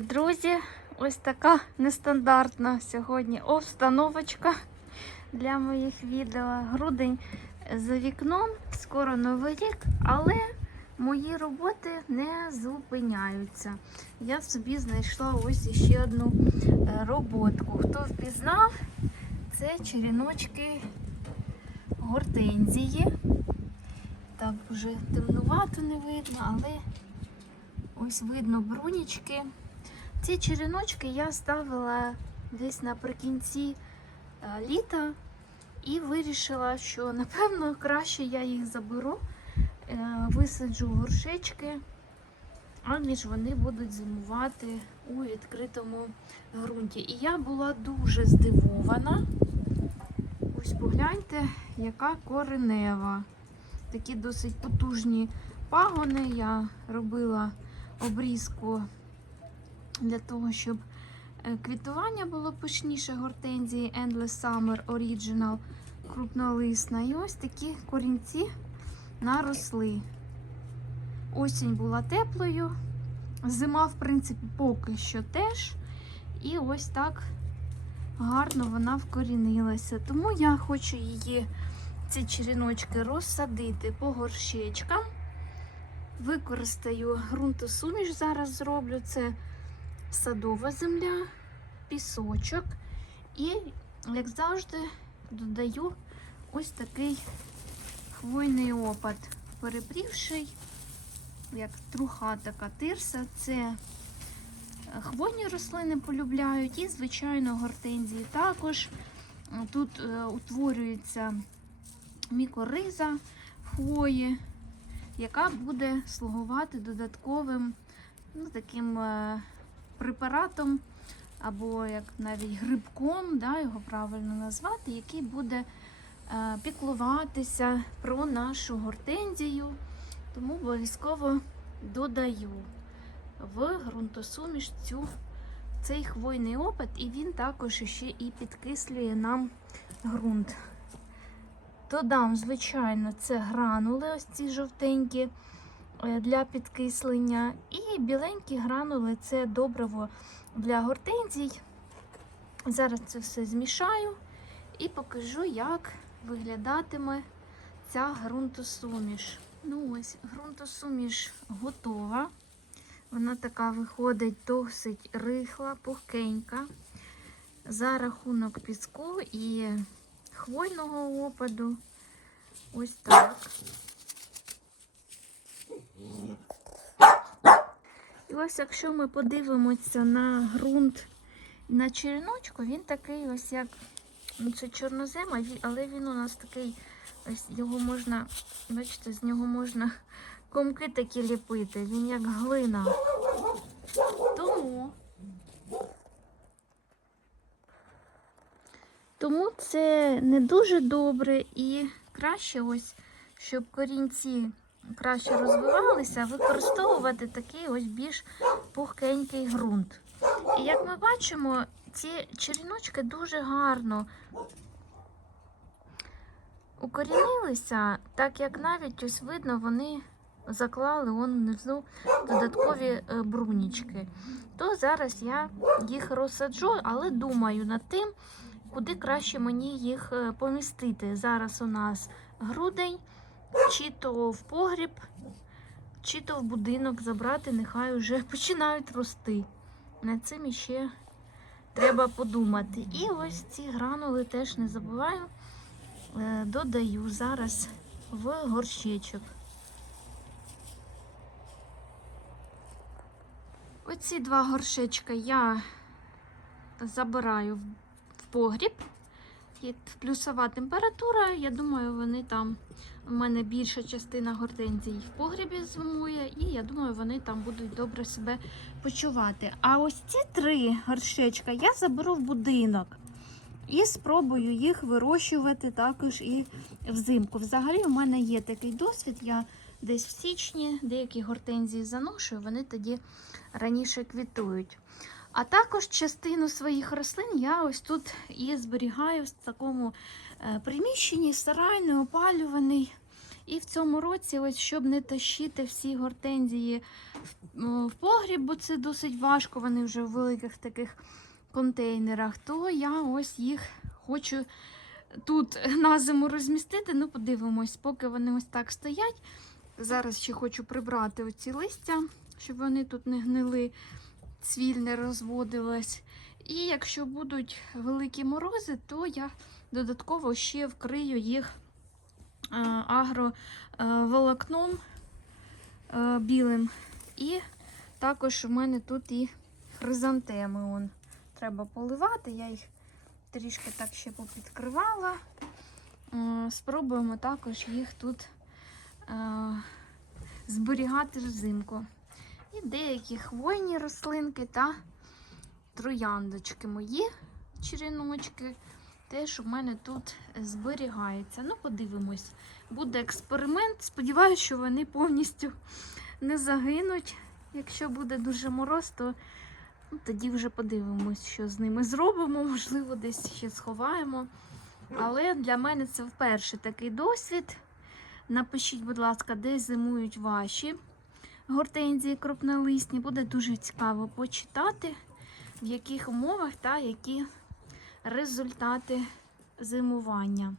друзі! Ось така нестандартна сьогодні обстановочка для моїх відео. Грудень за вікном, скоро новий рік, але мої роботи не зупиняються. Я собі знайшла ось іще одну е, роботку. Хто впізнав, це черіночки гортензії. Так, вже темнувато не видно, але ось видно брунічки. Ці черіночки я ставила десь наприкінці е, літа і вирішила, що напевно краще я їх заберу, е, висаджу в горшечки, аніж вони будуть зимувати у відкритому ґрунті. І я була дуже здивована. Ось погляньте, яка коренева. Такі досить потужні пагони. Я робила обрізку для того, щоб е, квітування було пишніше гортензії Endless Summer Original крупнолисна. І ось такі корінці наросли. Осінь була теплою, зима, в принципі, поки що теж. І ось так гарно вона вкорінилася. Тому я хочу її, ці черіночки, розсадити по горщечкам. Використаю ґрунтосуміш, зараз зроблю це садова земля, пісочок. І, як завжди, додаю ось такий хвойний опад, перепрівший, як труха така тирса. Це хвойні рослини полюбляють, і, звичайно, гортензії також. Тут е, утворюється мікориза хвої, яка буде слугувати додатковим ну, таким е, препаратом, або як навіть грибком, да, його правильно назвати, який буде е, піклуватися про нашу гортензію. Тому обов'язково додаю в ґрунтосуміш цю, цей хвойний опад, і він також ще і підкислює нам ґрунт. Додам, звичайно, це гранули, ось ці жовтенькі е, для підкислення. І біленькі гранули це добриво для гортензій. Зараз це все змішаю і покажу, як виглядатиме ця ґрунтосуміш. Ну ось, ґрунтосуміш готова. Вона така виходить досить рихла, пухкенька. За рахунок піску і хвойного опаду. Ось так. І ось якщо ми подивимося на ґрунт на череночку, він такий ось як ну це чорнозем, але він у нас такий, ось його можна, бачите, з нього можна комки такі ліпити, він як глина. Тому Тому це не дуже добре і краще, ось, щоб корінці краще розвивалися, використовувати такий ось більш пухкенький ґрунт. І як ми бачимо, ці черіночки дуже гарно укорінилися, так як навіть ось видно, вони заклали он внизу додаткові е, брунічки. То зараз я їх розсаджу, але думаю над тим, куди краще мені їх е, помістити. Зараз у нас грудень, чи то в погріб, чи то в будинок забрати, нехай вже починають рости. Над цим іще треба подумати. І ось ці гранули теж не забуваю, е, додаю зараз в горщечок. Оці два горшечка я забираю в погріб. Є плюсова температура. Я думаю, вони там. У мене більша частина гортензій в погрібі зимує, і я думаю, вони там будуть добре себе почувати. А ось ці три горшечка я заберу в будинок і спробую їх вирощувати також і взимку. Взагалі, у мене є такий досвід. Я десь в січні деякі гортензії заношую, вони тоді раніше квітують. А також частину своїх рослин я ось тут і зберігаю в такому е, приміщенні, сарайний, опалюваний. І в цьому році, ось щоб не тащити всі гортензії в, в погріб, бо це досить важко, вони вже в великих таких контейнерах, то я ось їх хочу тут на зиму розмістити. Ну, подивимось, поки вони ось так стоять. Зараз ще хочу прибрати оці листя, щоб вони тут не гнили, цвіль не розводилась. І якщо будуть великі морози, то я додатково ще вкрию їх е, агроволокном е, білим. І також у мене тут і хризантеми. Он. Треба поливати, я їх трішки так ще попідкривала. Е, Спробуємо також їх тут е, зберігати взимку. І деякі хвойні рослинки та трояндочки мої череночки. Теж у мене тут зберігається. Ну, подивимось. Буде експеримент. Сподіваюся, що вони повністю не загинуть. Якщо буде дуже мороз, то ну, тоді вже подивимось, що з ними зробимо. Можливо, десь ще сховаємо. Але для мене це вперше такий досвід. Напишіть, будь ласка, де зимують ваші гортензії крупнолисні. Буде дуже цікаво почитати, в яких умовах та які результати зимування.